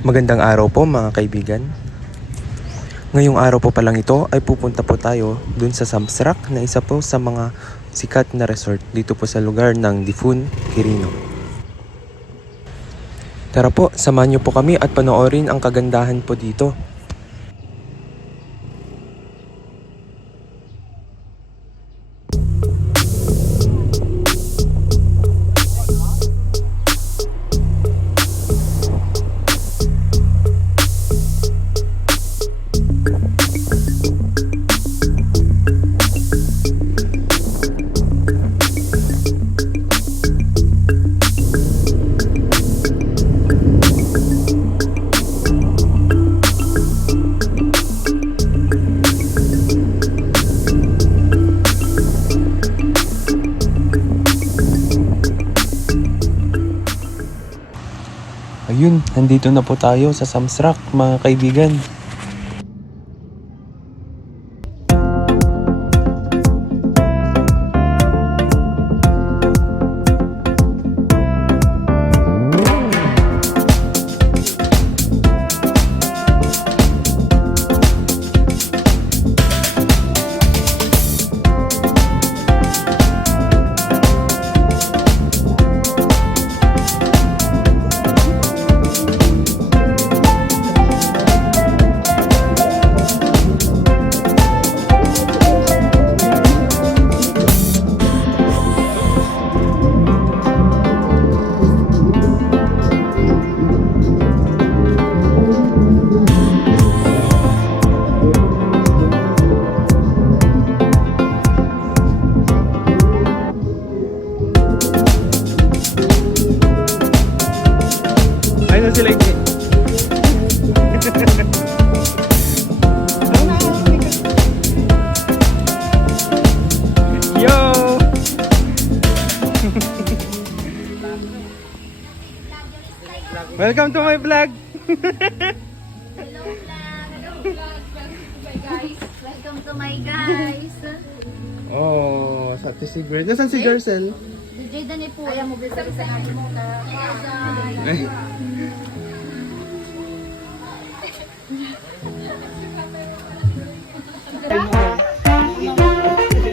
Magandang araw po mga kaibigan. Ngayong araw po palang ito ay pupunta po tayo dun sa Samsrak na isa po sa mga sikat na resort dito po sa lugar ng Difun, Quirino. Tara po, samahan niyo po kami at panoorin ang kagandahan po dito. Ayun, nandito na po tayo sa Samsrak mga kaibigan. Ayun sila yung Yo! Welcome to my vlog! Hello vlog! Guys, welcome to my guys! Oh, sa si Girl. Nasaan si Garcel? DJ Dani po. Ayaw mo bisa sa namin mo ka. Ay.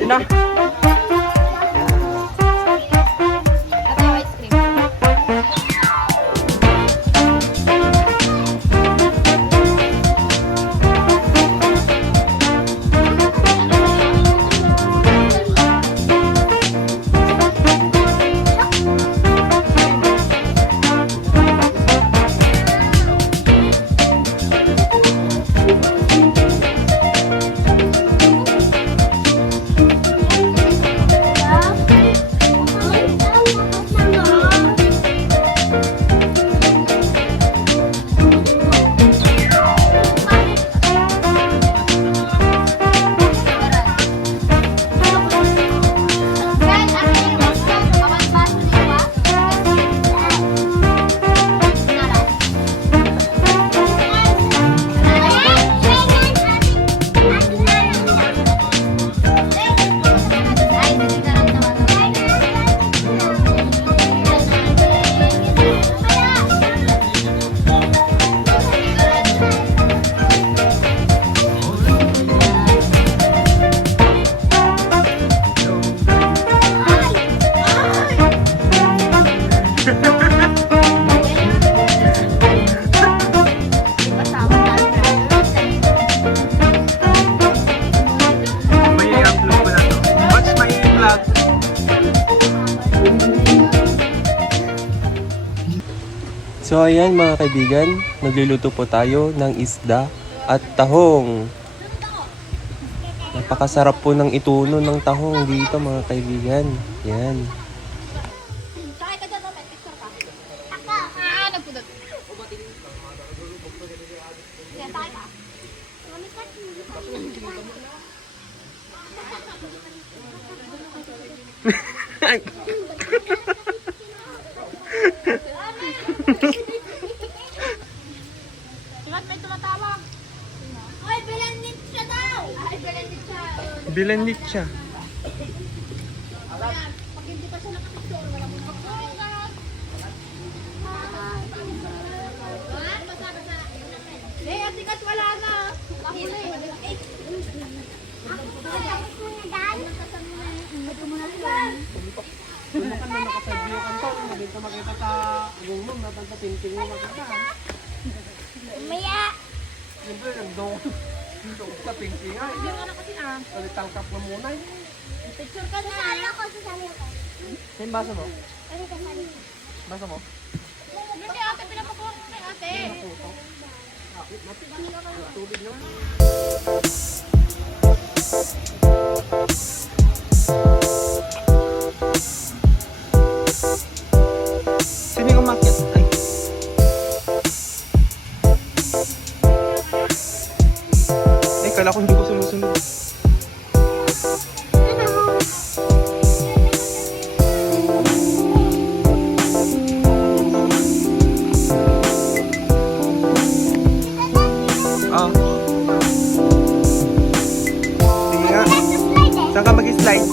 Na. Ate, ice cream. So ayan mga kaibigan, nagluluto po tayo ng isda at tahong. Napakasarap po ng ituno ng tahong dito mga kaibigan. Yan. Sakay ka dyan, Robert. Picture ka. Ako! Nagpudot. Yan, sakay ka. Ay. Bakit may tumatawag? Ay, Belandit siya daw! Ay, Belandit siya. Bilandit siya. Pag hindi pa siya nakapicture, wala mo magkakain. Masabi sikat wala na. Ako na eh. Tapos mo na dahil. Ito mo na lang. Makan na nakasabyo kan to. Dito makita sa gumong na tanta pinting mo makita. Maya. Siyempre, nagdong sa pinting nga. Yung ano kasi Palitangkap mo muna eh. Picture ka na. Sasali ako. Yung baso mo? Ano kasali? Baso mo? Hindi ate, pinapakuha ko kay ate. Tubig naman. Sino yung umakyat? Ay. Ay, kala ko hindi ko sumusunod. Ah. Sige nga. Saan ka mag-slide?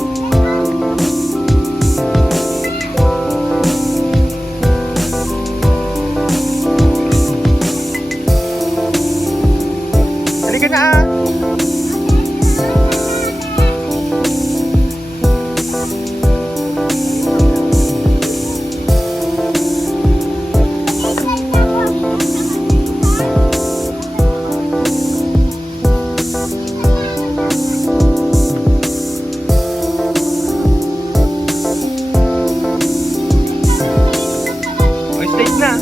Halika na ah. O, stage na.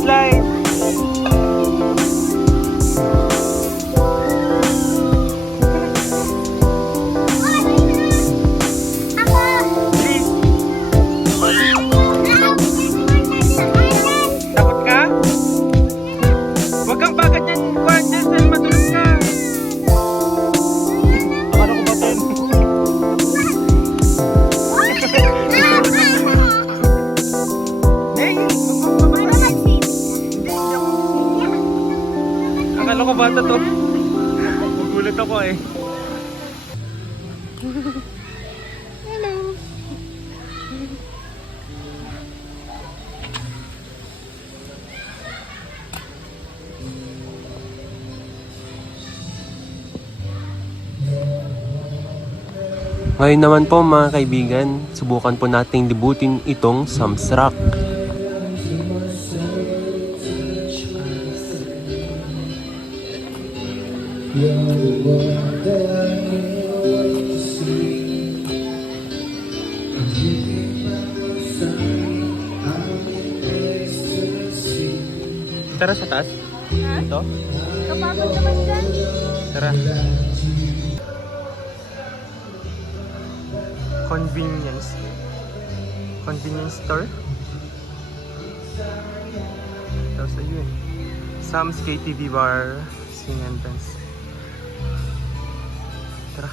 Slide. Please. Takot ka? Huwag kang bagat yan. Juan, Jessel, matulog ka. Paano ko batin? Hey, hindi ako. Akala ko bata to. Magulat ako eh. Ngayon naman po mga kaibigan, subukan po nating libutin itong Samsrak. Tara sa taas. Ito. Kapagod naman dyan. Tara. Convenience. Convenience store. Tapos ayun. Sam's KTV bar. Sing and dance. Tara.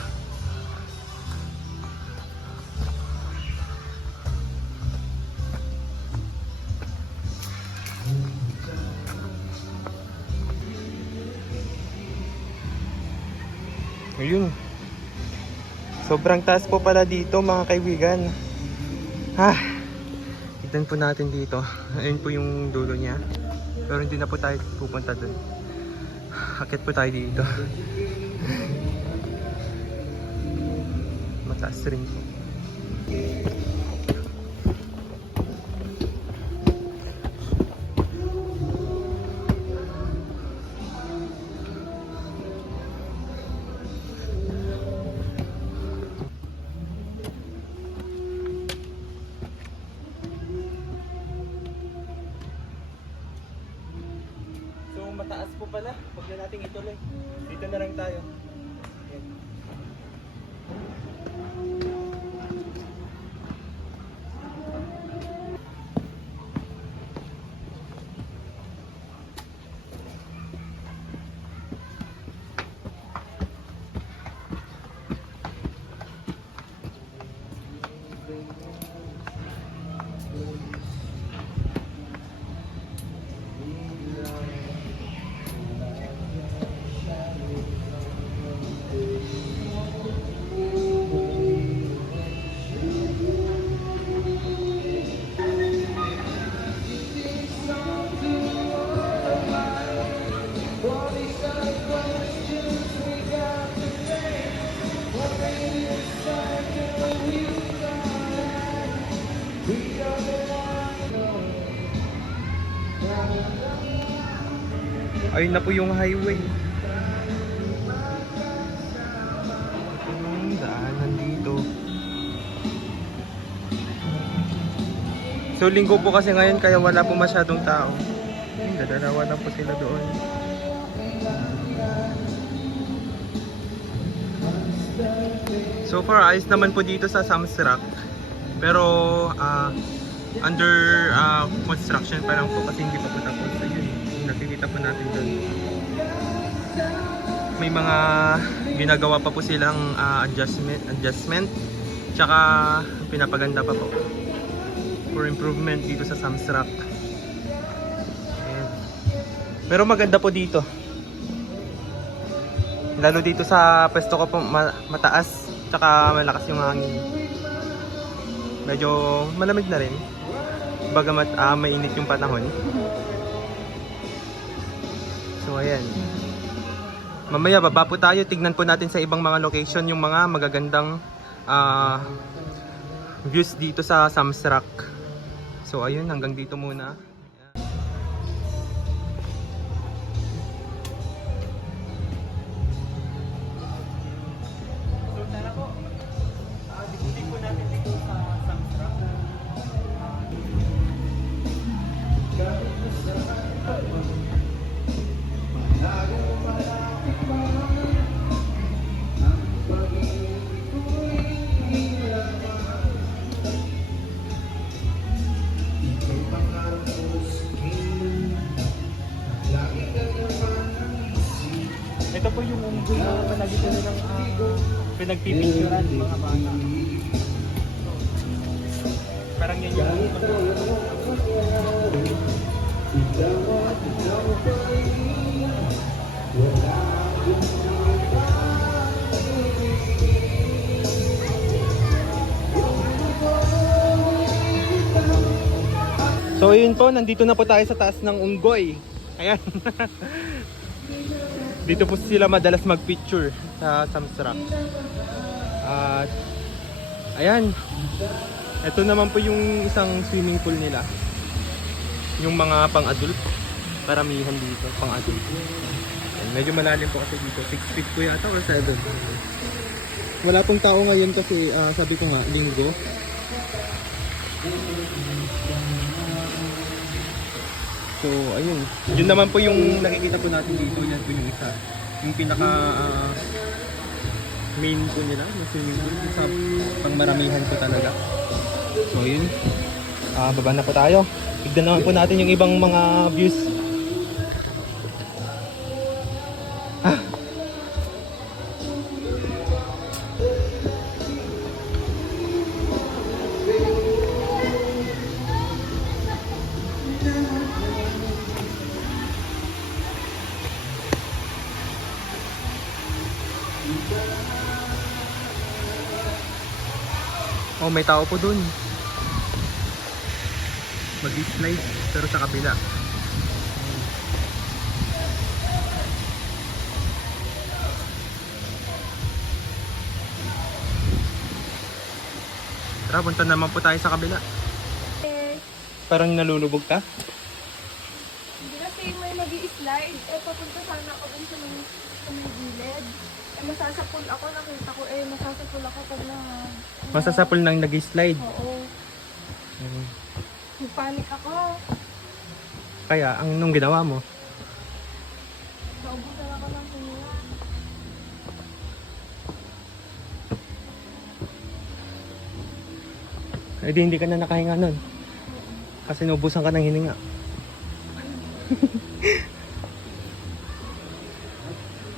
Ayun. Sobrang taas po pala dito mga kaibigan. Tignan po natin dito. Ayun po yung dulo niya. Pero hindi na po tayo pupunta dun. Akit po tayo dito. Mataas rin po. So mataas po pala. Huwag na natin ituloy. Dito na lang tayo. Ayan. Ayun na po yung highway. Daanan dito. So linggo po kasi ngayon kaya wala po masyadong tao. Dadalawa lang po sila doon. So far ayos naman po dito sa Samsrak. Pero under construction pa lang po kasi hindi pa po tapos. Ayun, nakikita po natin doon. May mga ginagawa pa po silang adjustment. Tsaka pinapaganda pa po for improvement dito sa Samsrak. Ayan. Pero maganda po dito. Lalo dito sa pwesto ko po mataas. Tsaka malakas yung hangin. Medyo malamig na rin. Bagamat mainit yung panahon. So ayan. Mamaya baba po tayo. Tignan po natin sa ibang mga location yung mga magagandang views dito sa Samsrak. So ayun, hanggang dito muna. So tara po. Dikutin po natin dito sa Samsrak. Ito po yung unggoy na panagitan nilang pinagpipicturan mga bata. Parang yan yung So yun po, nandito na po tayo sa taas ng unggoy. Ayan. Dito po sila madalas mag-picture sa Samsrak. At ayan. Ito naman po yung isang swimming pool nila. Yung mga pang-adult. Karamihan dito, pang-adult. Ayan, medyo malalim po kasi dito. 6 feet po yata or 7. Wala pong tao ngayon kasi sabi ko nga, linggo. So ayun, yun naman po yung nakikita po natin dito. Yan po yung isa, yung pinaka main po nila, yung swimming pool sa pangmaramihan po talaga. So yun, baba na po tayo. Tignan naman po natin yung ibang mga views. Oh, may tao po dun. Mag-slide pero sa kabila. Tara, punta naman po tayo sa kabila. Parang nalulubog ka? Hindi kasi may mag-i-slide. Papunta sana ako dun sa may gilid. Masasapul ako, nakita ko masasapul ako pag na... Masasapul nang nag-slide. Oo. Nagpanik ako. Kaya, anong ginawa mo? Naubusan ako ng hinga. Eh di hindi ka na nakahinga nun. Kasi naubusan ka ng hininga.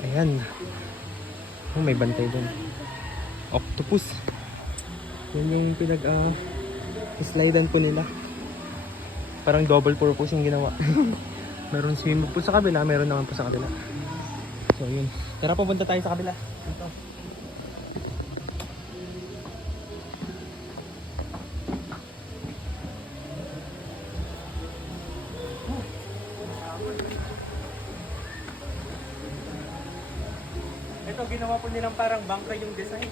Ayan. Oh, may bantay dun. Octopus. Yan yung slidean po nila. Parang double purpose yung ginawa. Meron swimming pool sa kabila, meron naman po sa kabila. So yun. Tara, pupunta tayo sa kabila. Dito. Ito, ginawa po nilang parang bangka yung design.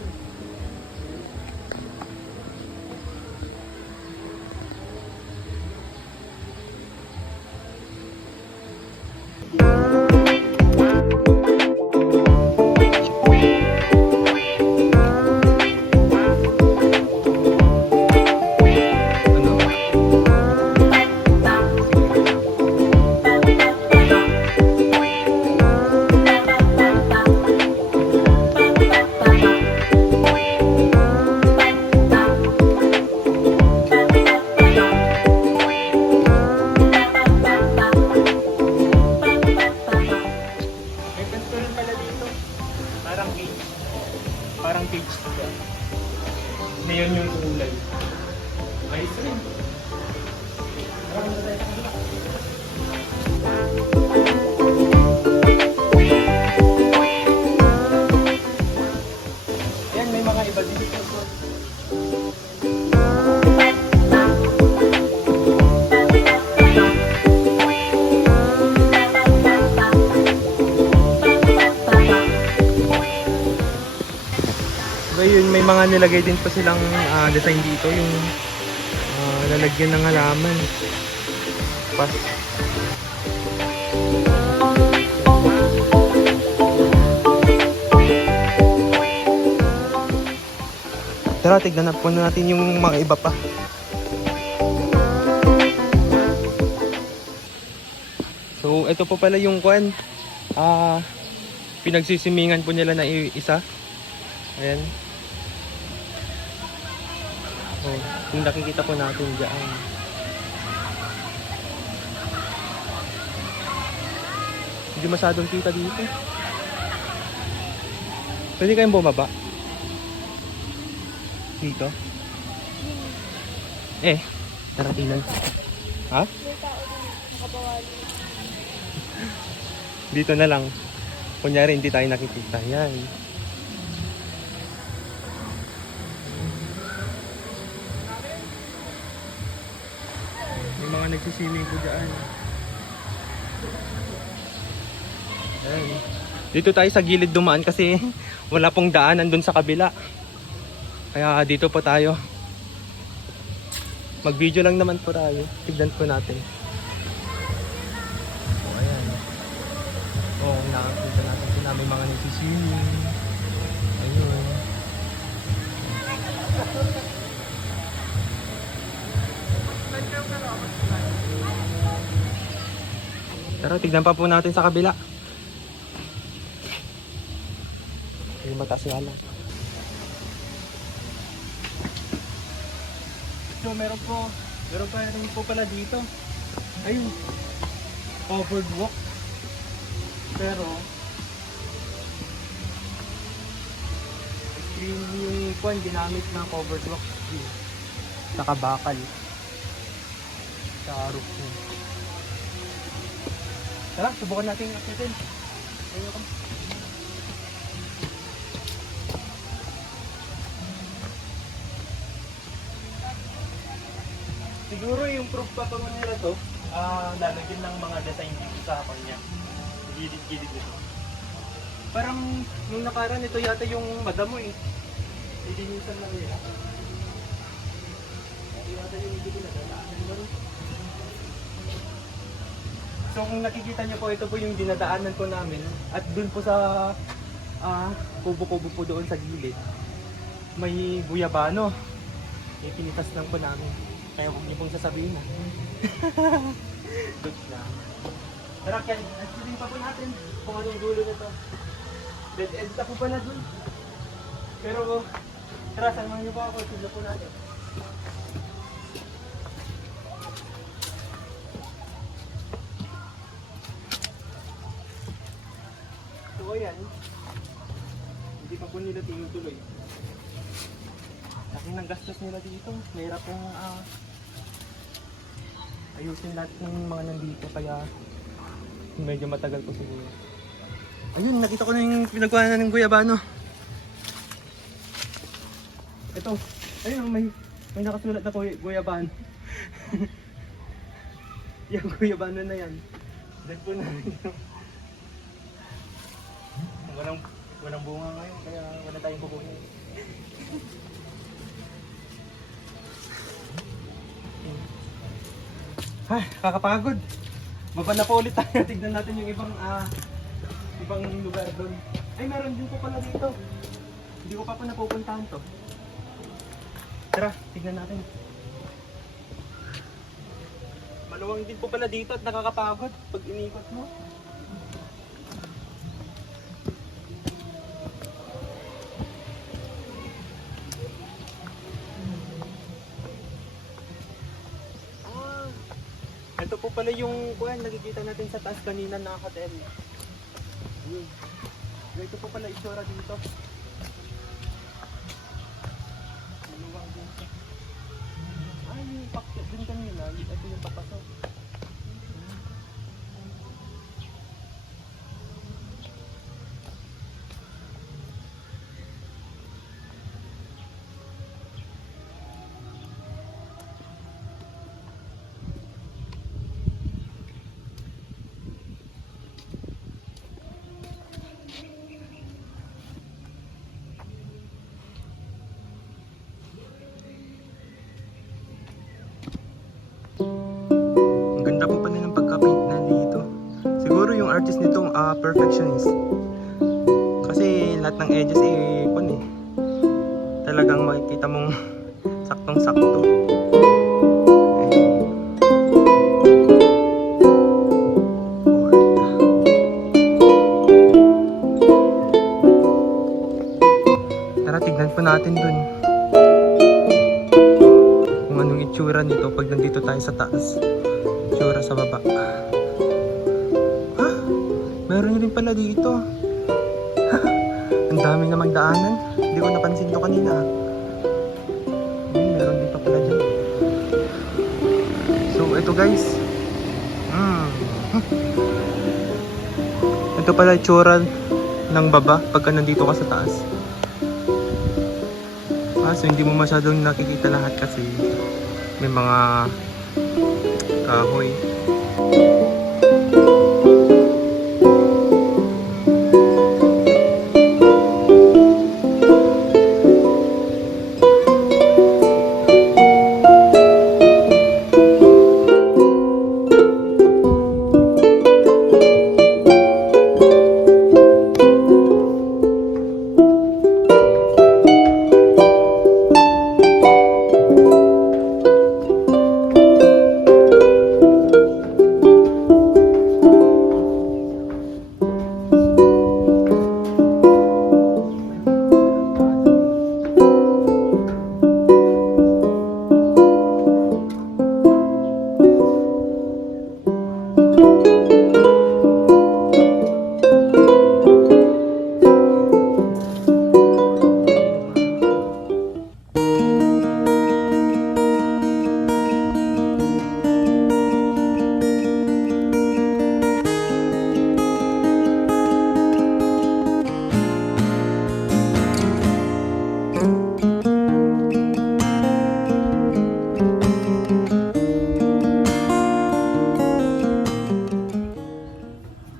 Yan, may mga iba dito. Ayun, may mga nilagay din pa silang design dito, yung lalagyan ng halaman. Pas. Tara, tignan na po natin yung mga iba pa. So, ito po pala yung kwan. Pinagsisimingan po nila na isa. Ayan. Oh, kung nakikita po natin dyan. Hindi masyadong kita dito. Pwede kayong bumaba? Dito? Tara tingnan. Ha? May tao din, nakabawali. Dito na lang. Kunyari hindi tayo nakikita. Yan. May mga nagsiswimming po dyan. Ayan. Dito tayo sa gilid dumaan kasi wala pong daanan dun sa kabila. Kaya dito po tayo. Mag-video lang naman po tayo. Tignan po natin. So, ayan. Oh, nakakita natin sila. May mga nagsiswimming. Ayun. Tara, tignan pa po natin sa kabila. Yung mataas nga lang. So, meron pa rin po pala dito. Ayun. Covered walk. Pero, yung kwan ginamit na covered walk. Nakabakal. Sa roof niya. Tara, subukan natin akitin. Ayun ka. Siguro yung proof pa pa nila to, lalagyan ng mga design dito sa kanya. Gilid-gilid ito. Parang nung nakaraan ito yata yung madamo eh. Idinisan lang nila. Ito yata yung hindi ko nadadaanan mo rin. So kung nakikita niyo po, ito po yung dinadaanan po namin. At dun po sa kubo-kubo po doon sa gilid, may guyabano. May pinitas lang po namin. Kaya huwag niyo pong sasabihin na. Good lang. Tara, Ken, nasilin pa po natin kung anong dulo nito. Dead end na po pala dun. Pero, tara, samahan niyo po ako. Sila po natin. So, ayan. Hindi pa po nila tinutuloy. Laki ng gastos nila dito. Mahirap pong ayusin lahat ng mga nandito. Kaya medyo matagal po siguro. Ayun, nakita ko na yung pinagkuhanan ng guyabano. Ito. Ayun, may nakasulat na guyabano. Yung guyabano na yan. Dahil po na. Walang bunga ngayon, kaya wala tayong kukunin. Ay, kakapagod. Baba na po ulit tayo. Tignan natin yung ibang lugar doon. Ay, meron din po pala dito. Hindi ko pa napupuntahan to. Tara, tignan natin. Maluwang din po pala dito at nakakapagod pag inikot mo. Ito po pala yung kuwan nakikita natin sa taas kanina na hotel. Ayun. Ito po pala itsura dito. Maluwang dito. Ay, ito yung papasok. Ang ganda po pala ng pagka-paint na dito. Siguro yung artist nito perfectionist. Kasi lahat ng edges talagang makikita mong saktong-sakto. Tara, tignan po natin dun kung anong itsura nito pag nandito tayo sa taas. Itsura sa baba. Meron rin pala dito. Ang dami namang daanan. Hindi ko napansin to kanina. Meron dito pala dyan. So, ito guys. Ito pala itsura ng baba pagka nandito ka sa taas. So hindi mo masyadong nakikita lahat kasi may mga kahoy.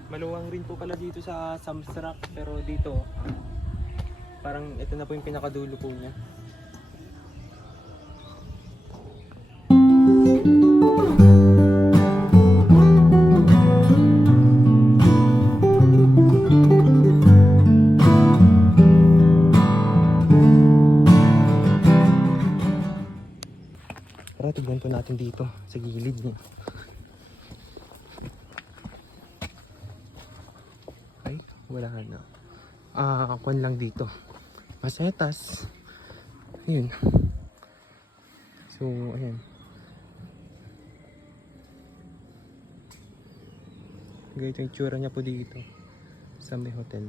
Maluwang rin po pala dito sa Samsrak, pero dito parang ito na po yung pinakadulo po niya. Tara, tignan po natin dito sa gilid niya. Wala na. Kwan lang dito. Masetas. Ayun. So, ayan. Ganito yung tsura niya po dito sa may hotel.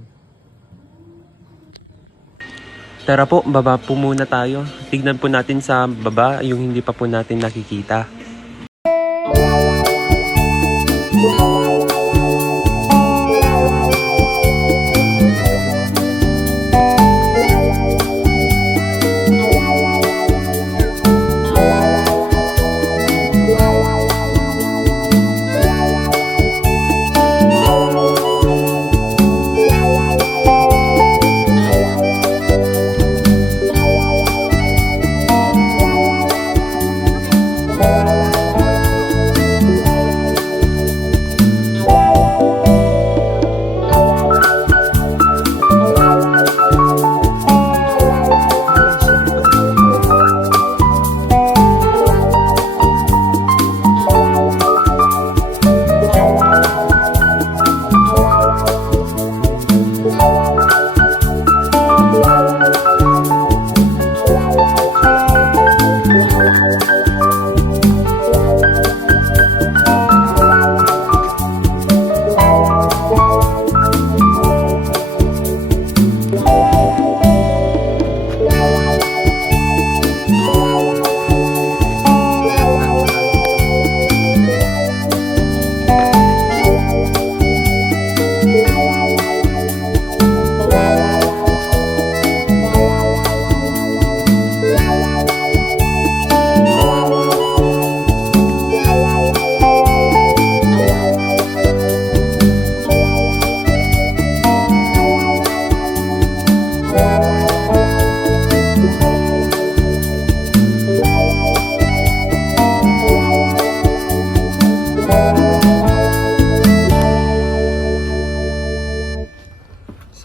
Tara po, baba po muna tayo. Tignan po natin sa baba yung hindi pa po natin nakikita.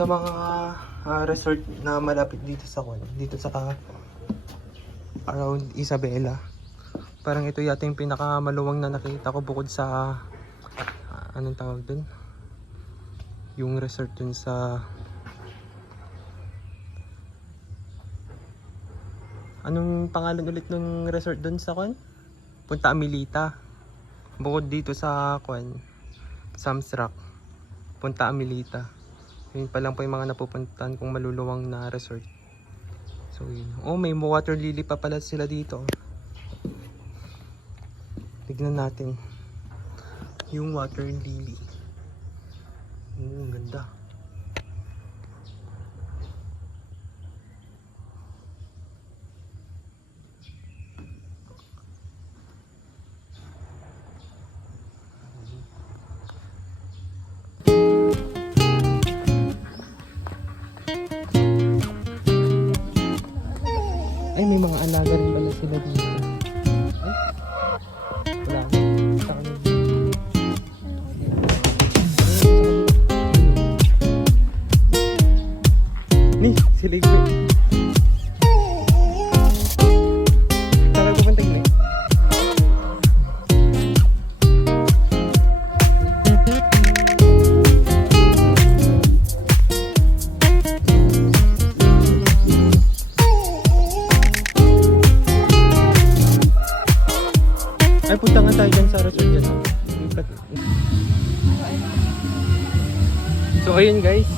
sa mga resort na malapit dito sa dito sa around Isabela. Parang ito yata yung pinakamaluwang na nakita ko bukod sa anong tawag dun? Yung resort dun sa anong pangalan ulit ng resort dun sa Punta Amelita. Bukod dito sa Samsrak, Punta Amelita. Yun pa lang po yung mga napupuntahan kong maluluwang na resort. So yun. Oh, may water lily pa pala sila dito. Tignan natin yung water lily. Ang ganda. Ay, may mga alaga rin pala sila dito. Ay, wala na. Sa kanila. Ni, sila yung saan ko pantay na Ay, punta nga tayo dyan sa resort dyan. So, ayun guys.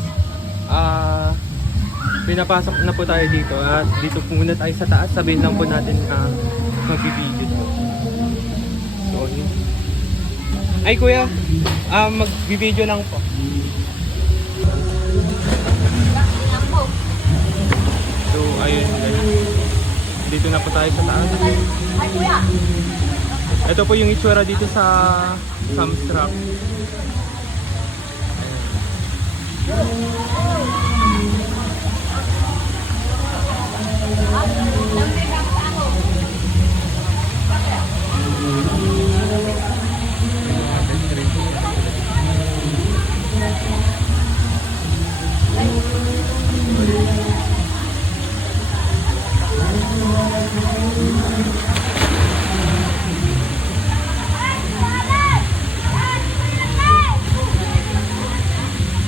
Pinapasok na po tayo dito. At dito muna tayo sa taas. Sabihin lang po natin mag-video po. So, ayun. Ay, kuya. Mag-video lang po. So, ayun guys. Dito na po tayo sa taas. Ay, kuya! Ito po yung itsura dito sa Samsrak.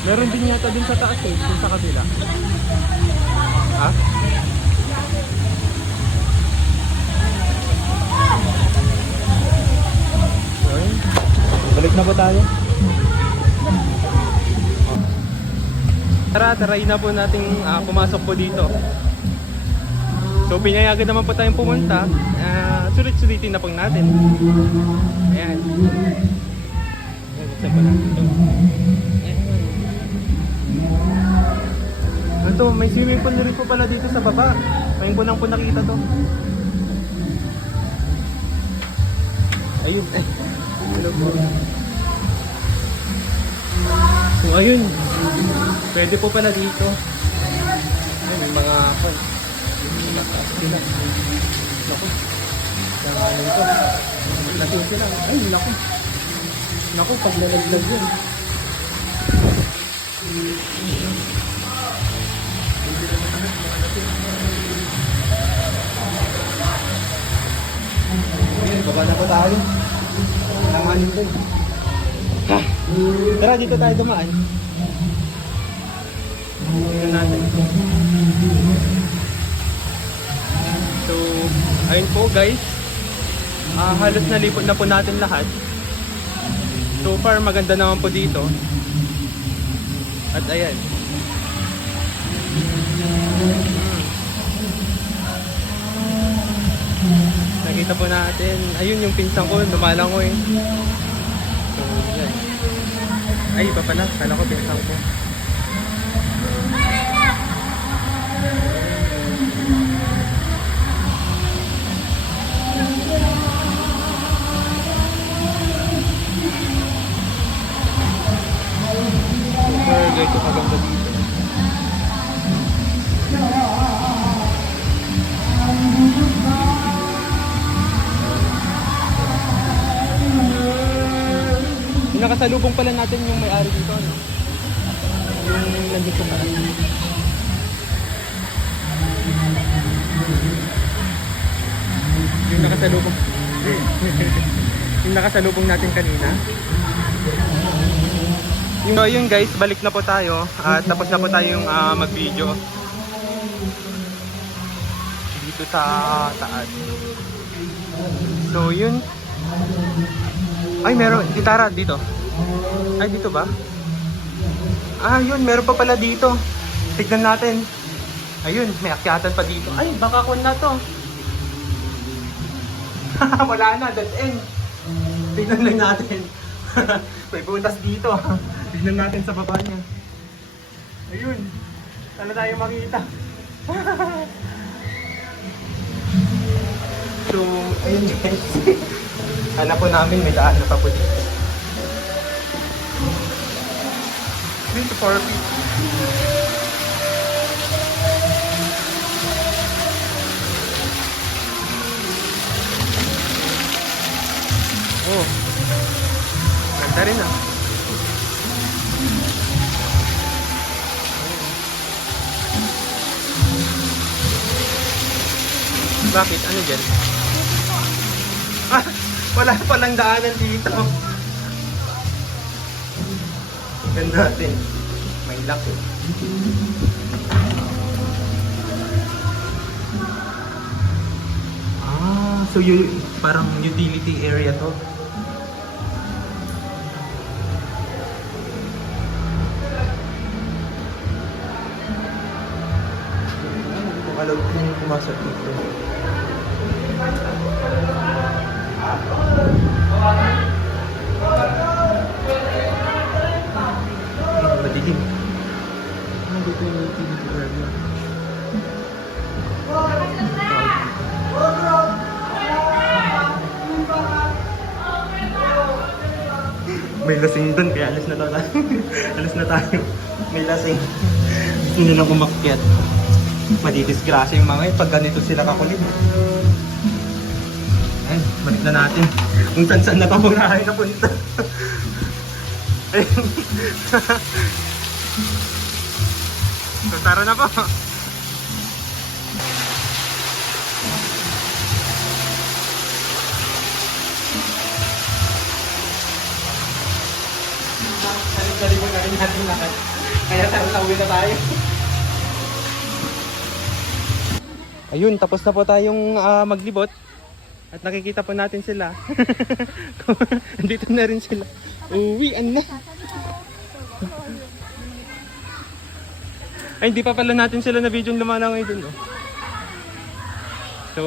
Meron din yata din sa taas eh, dun sa kabila. Ha? So, ayun. Balik na po tayo. Try na po nating pumasok po dito. So pinayagan naman po tayong pumunta. Sulit-sulitin na po natin. Ayan. Ayan, buksan po natin ito. Ito, may swimming pool rin po pala dito sa baba. Ngayon ko lang po nakita to. Ayun. Hello po. So ayun. Pwede po pala dito. Ayun, may mga sila. Naku. Kaya ano ito. Naku sila. Ay, naku. Naku, pag nalaglag yun. Baba na po tayo. Nanganin doon. Tara, dito tayo dumaan. Tingnan natin. So, ayun po guys. Halos nalipot na po natin lahat. So far, maganda naman po dito. At ayan. Nakita po natin, ayun yung pinsan ko, lumalangoy. So, yan. Ay, iba pala, kala ko pinsan ko. Super guys, ito maganda dito. Nakasalubong pala natin yung may-ari dito, no? Yung nandun sa taas. Yung nakasalubong. Yung nakasalubong natin kanina. So yun guys, balik na po tayo. At tapos na po tayong mag-video. Dito sa taas. So yun. Ay meron, gitara dito. Ay dito ba? Ah yun, meron pa pala dito. Tignan natin. Ayun, may akyatan pa dito. Ay, baka kon na to. Wala na, dead end. Tignan lang natin. May butas dito. Tignan natin sa baba niya. Ayun. Sana tayo makita. So, ayun guys. Hanap po namin, may daan na pa po dito. Dito 4 feet. Oh. Ganda rin ah. Bakit? Ano dyan? Ah, wala palang daanan dito. Ganda natin. May lock eh. Ah, so parang utility area to. Alam kong pumasok dito. Madilim. Ah, dito yung utility area. May lasing doon, kaya alis na tayo. Alis na tayo. May lasing. Gusto nilang umakyat. Madidisgrasya yung mga yun pag ganito sila kakulit. Ayun, balik na natin. Kung saan na pa muna tayo napunta. Ayun. So, tara na po. Nalibot na rin natin lahat. Kaya tara na, uwi na tayo. Ayun, tapos na po tayong maglibot. At nakikita po natin sila. Andito na rin sila. Uwian na. Ay, hindi pa pala natin sila na video yung lumalangay dun. Oh. So,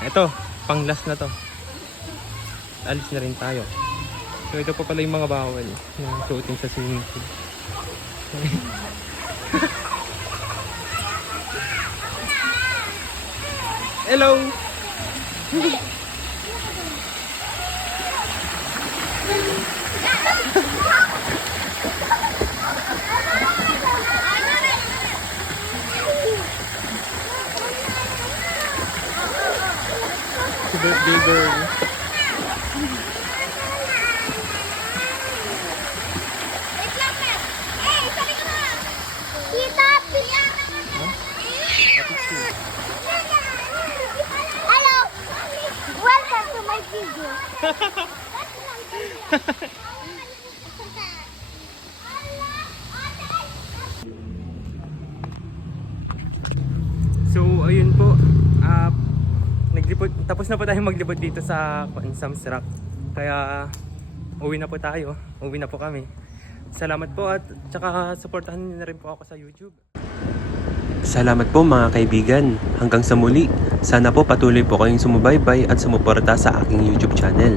eto. Pang last na to. Alis na rin tayo. So, ito pa pala yung mga bawal na suotin sa swimming pool. Hello! Si birthday girl. Hello! Welcome to my video. So, ayun po. Tapos na po tayo maglibot dito sa Sam's Rock. Kaya, uwi na po tayo. Uwi na po kami. Salamat po at tsaka supportahan niyo na rin po ako sa YouTube. Salamat po mga kaibigan. Hanggang sa muli. Sana po patuloy po kayong sumubaybay at sumuporta sa aking YouTube channel.